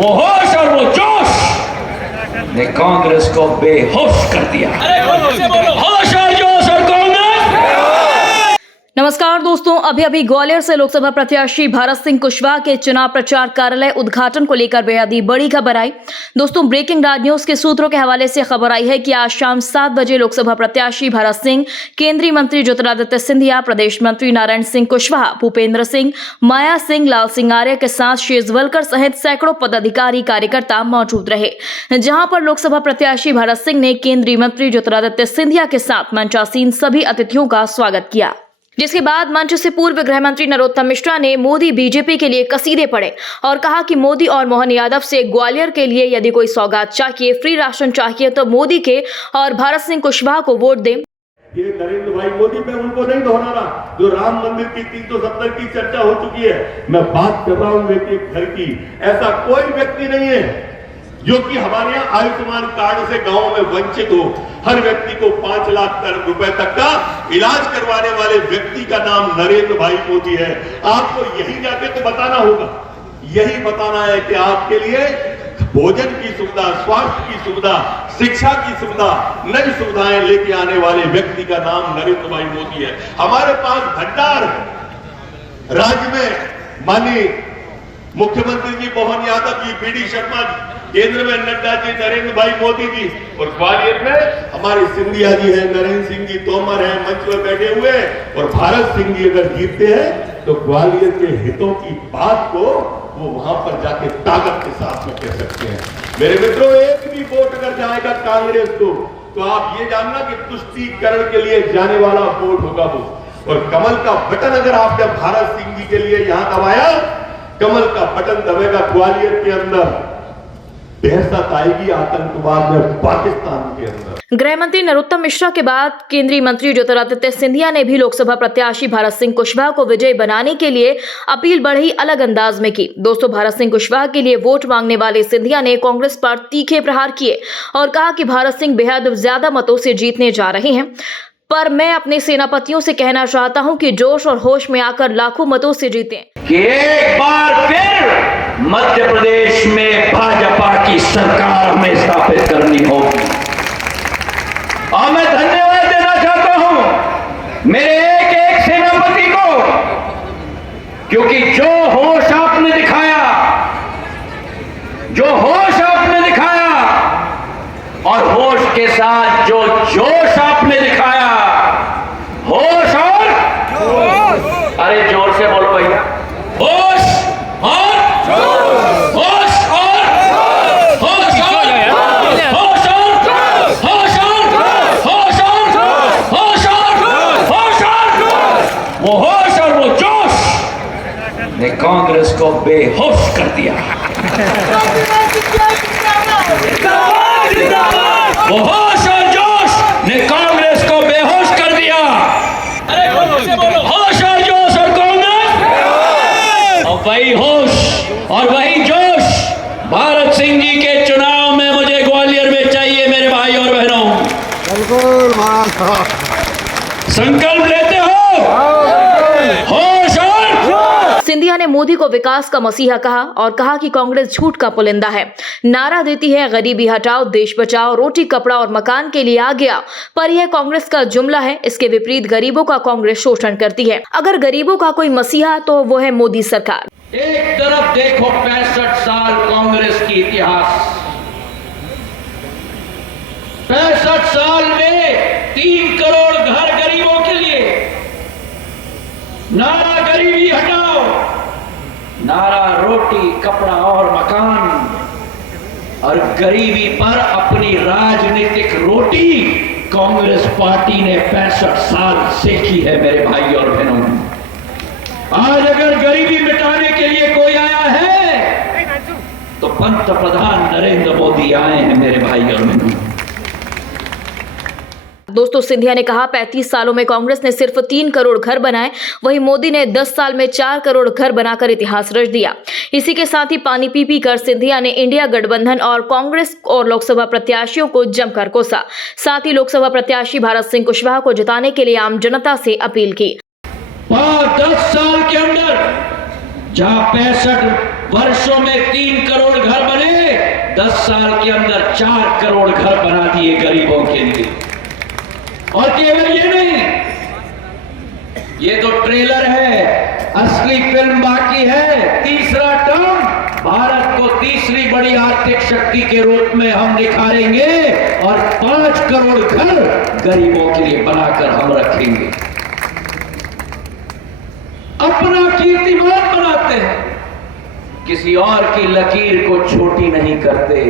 वो होश और वो जोश ने कांग्रेस को बेहोश कर दिया। होश और जोश और कांग्रेस। नमस्कार दोस्तों, अभी ग्वालियर से लोकसभा प्रत्याशी भारत सिंह कुशवाहा के चुनाव प्रचार कार्यालय उद्घाटन को लेकर बेहद ही बड़ी खबर आई। दोस्तों, ब्रेकिंग राज न्यूज के सूत्रों के हवाले से खबर आई है कि आज शाम 7 बजे लोकसभा प्रत्याशी भारत सिंह, केंद्रीय मंत्री ज्योतिरादित्य सिंधिया, प्रदेश मंत्री नारायण सिंह कुशवाहा, भूपेंद्र सिंह, माया सिंह, लाल सिंह आर्य के साथ शेजवलकर सहित सैकड़ों पदाधिकारी कार्यकर्ता मौजूद रहे, जहां पर लोकसभा प्रत्याशी भारत सिंह ने केंद्रीय मंत्री ज्योतिरादित्य सिंधिया के साथ मंचासीन सभी अतिथियों का स्वागत किया। जिसके बाद मंच से पूर्व गृह मंत्री नरोत्तम मिश्रा ने मोदी बीजेपी के लिए कसीदे पढ़े और कहा कि मोदी और मोहन यादव से ग्वालियर के लिए यदि कोई सौगात चाहिए, फ्री राशन चाहिए तो मोदी के और भारत सिंह कुशवाहा को वोट दें। ये नरेंद्र भाई मोदी, मैं उनको नहीं दोहराना जो राम मंदिर की 370 की चर्चा हो चुकी है। मैं बात कर रहा हूं व्यक्ति घर की। ऐसा कोई व्यक्ति नहीं है जो कि हमारे यहाँ आयुष्मान कार्ड से गांव में वंचित हो। हर व्यक्ति को 5 लाख रुपए तक का इलाज करवाने वाले व्यक्ति का नाम नरेंद्र भाई मोदी है। आपको यही जाके तो बताना होगा, यही बताना है कि आपके लिए भोजन की सुविधा, स्वास्थ्य की सुविधा, शिक्षा की सुविधा, नई सुविधाएं लेके आने वाले व्यक्ति का नाम नरेंद्र भाई मोदी है। हमारे पास भंडार है राज्य में। माननीय मुख्यमंत्री जी मोहन यादव जी, बीडी शर्मा जी, केंद्र में नड्डा जी, नरेंद्र भाई मोदी जी, और ग्वालियर में हमारे सिंधिया जी हैं, नरेंद्र सिंह जी तोमर हैं, मंच पर बैठे हुए। और भारत सिंह जी अगर जीतते हैं तो ग्वालियर के हितों की बात को वो वहां पर जाके ताकत के साथ में कह सकते हैं। मेरे मित्रों, एक भी वोट अगर जाएगा कांग्रेस को तो आप ये जानना कि तुष्टीकरण के लिए जाने वाला वोट होगा वो। और कमल का बटन अगर आपने भारत सिंह जी के लिए यहां दबाया, कमल का बटन दबेगा ग्वालियर के अंदर, दहशत आएगी आतंकवाद में पाकिस्तान के अंदर। गृह मंत्री नरोत्तम मिश्रा के बाद केंद्रीय मंत्री ज्योतिरादित्य सिंधिया ने भी लोकसभा प्रत्याशी भारत सिंह कुशवाहा को विजय बनाने के लिए अपील बड़ी अलग अंदाज में की। दोस्तों, भारत सिंह कुशवाहा के लिए वोट मांगने वाले सिंधिया ने कांग्रेस पर तीखे प्रहार किए और कहा कि भारत सिंह बेहद ज्यादा मतों से जीतने जा रहे हैं, पर मैं अपने सेनापतियों से कहना चाहता हूं कि जोश और होश में आकर लाखों मतों से जीतें। कि एक बार फिर मध्य प्रदेश में भाजपा की सरकार हमें स्थापित करनी होगी। और मैं धन्यवाद देना चाहता हूं मेरे एक एक सेनापति को, क्योंकि जो होश आपने दिखाया, जो होश आपने दिखाया और होश के साथ जो जोश आपने दिखाया, होश और अरे जोर से बोलो भैया, होश और होश और होश और होश और होश और होश और होश और होश और वो होश और वो जोश ने कांग्रेस को बेहोश कर दिया। वो होश और जोश ने कांग्रेस को बेहोश कर दिया। होश और जोश और कांग्रेस, और वही होश और वही जोश भारत सिंह जी के चुनाव में मुझे ग्वालियर में चाहिए। मेरे भाई और बहनों, संकल्प लेते हो? होश और सिंधिया ने मोदी को विकास का मसीहा कहा और कहा कि कांग्रेस झूठ का पुलिंदा है। नारा देती है गरीबी हटाओ, देश बचाओ, रोटी कपड़ा और मकान के लिए आ गया, पर यह कांग्रेस का जुमला है। इसके विपरीत गरीबों का कांग्रेस शोषण करती है। अगर गरीबों का कोई मसीहा तो वो है मोदी सरकार। एक तरफ देखो 65 साल कांग्रेस की इतिहास, 65 साल में 3 करोड़ घर गरीबों के लिए, नारा गरीबी हटाओ, नारा रोटी कपड़ा और मकान, और गरीबी पर अपनी राजनीतिक रोटी कांग्रेस पार्टी ने 65 साल सेकी है। मेरे भाई और बहनों, आज अगर गरीबी मिटाने के लिए कोई आया है तो पंतप्रधान नरेंद्र मोदी आए हैं। मेरे भाई और बहनों, दोस्तों, सिंधिया ने कहा 35 सालों में कांग्रेस ने सिर्फ 3 करोड़ घर बनाए, वहीं मोदी ने 10 साल में 4 करोड़ घर बनाकर इतिहास रच दिया। इसी के साथ ही पानी पी कर सिंधिया ने इंडिया गठबंधन और कांग्रेस और लोकसभा प्रत्याशियों को जमकर कोसा। साथ ही लोकसभा प्रत्याशी भारत सिंह कुशवाहा को जिताने के लिए आम जनता से अपील की। 10 साल के अंदर जहां 65 वर्षों में 3 करोड़ घर बने, 10 साल के अंदर 4 करोड़ घर बना दिए गरीबों के लिए। और केवल ये नहीं, ये तो ट्रेलर है, असली फिल्म बाकी है। तीसरा टर्म, भारत को तीसरी बड़ी आर्थिक शक्ति के रूप में हम निखारेंगे और 5 करोड़ घर गरीबों के लिए बनाकर हम रखेंगे। अपना कीर्तिमान बनाते हैं, किसी और की लकीर को छोटी नहीं करते,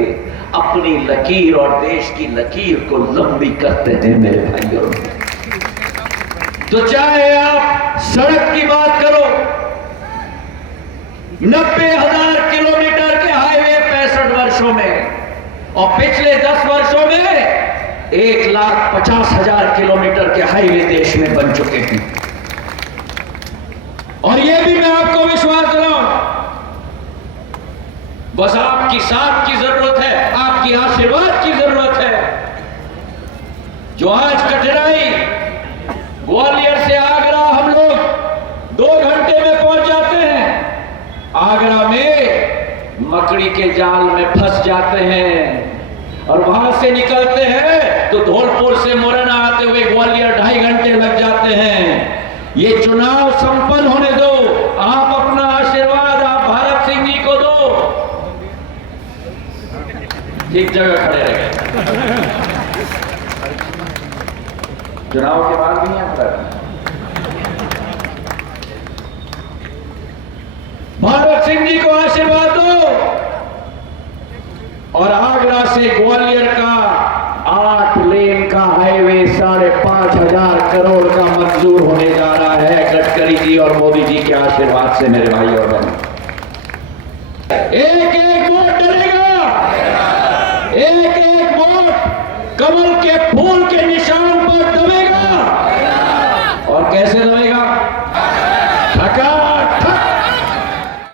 अपनी लकीर और देश की लकीर को लंबी करते हैं मेरे भाइयों। तो चाहे आप सड़क की बात करो, 90,000 किलोमीटर के हाईवे 65 वर्षों में, और पिछले 10 वर्षों में 1,50,000 किलोमीटर के हाईवे देश में बन चुके हैं। और यह भी मैं आपको विश्वास दिलाऊं, बस आपकी साथ की जरूरत है, आपकी आशीर्वाद की जरूरत है। जो आज कठिनाई, ग्वालियर से आगरा हम लोग 2 घंटे में पहुंच जाते हैं, आगरा में मकड़ी के जाल में फंस जाते हैं और वहां से निकलते हैं तो धौलपुर से मुरैना आते हुए ग्वालियर 2.5 घंटे लग जाते हैं। ये चुनाव संपन्न होने दो, आप अपना आशीर्वाद आप भारत सिंह जी को दो। ठीक जगह खड़े रह गए, चुनाव के बाद भी यहाँ पर भारत सिंह जी को आशीर्वाद दो। और आगरा से ग्वालियर का 8 लेन का हाईवे 5,500 करोड़ का मंजूर होने जा रहा है गडकरी जी और मोदी जी के आशीर्वाद से मेरे भाई और बहन। एक एक वोट डलेगा, एक एक वोट कमल के फूल के निशान पर दबेगा। और कैसे दबेगा?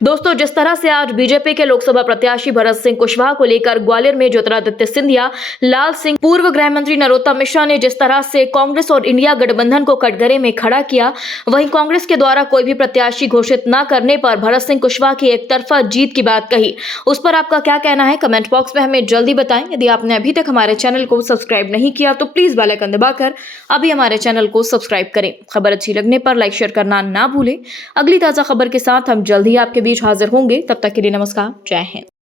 दोस्तों, जिस तरह से आज बीजेपी के लोकसभा प्रत्याशी भरत सिंह कुशवाहा को लेकर ग्वालियर में ज्योतिरादित्य सिंधिया, लाल सिंह, पूर्व गृह मंत्री नरोत्तम मिश्रा ने जिस तरह से कांग्रेस और इंडिया गठबंधन को कटघरे में खड़ा किया, वहीं कांग्रेस के द्वारा कोई भी प्रत्याशी घोषित न करने पर भरत सिंह कुशवाहा की एक तरफा जीत की बात कही, उस पर आपका क्या कहना है? कमेंट बॉक्स में हमें जल्दी बताएं। यदि आपने अभी तक हमारे चैनल को सब्सक्राइब नहीं किया तो प्लीज बेल आइकन दबाकर अभी हमारे चैनल को सब्सक्राइब करें। खबर अच्छी लगने पर लाइक शेयर करना ना भूलें। अगली ताजा खबर के साथ हम जल्द ही आपके बीच हाजिर होंगे। तब तक के लिए नमस्कार, जय हिंद।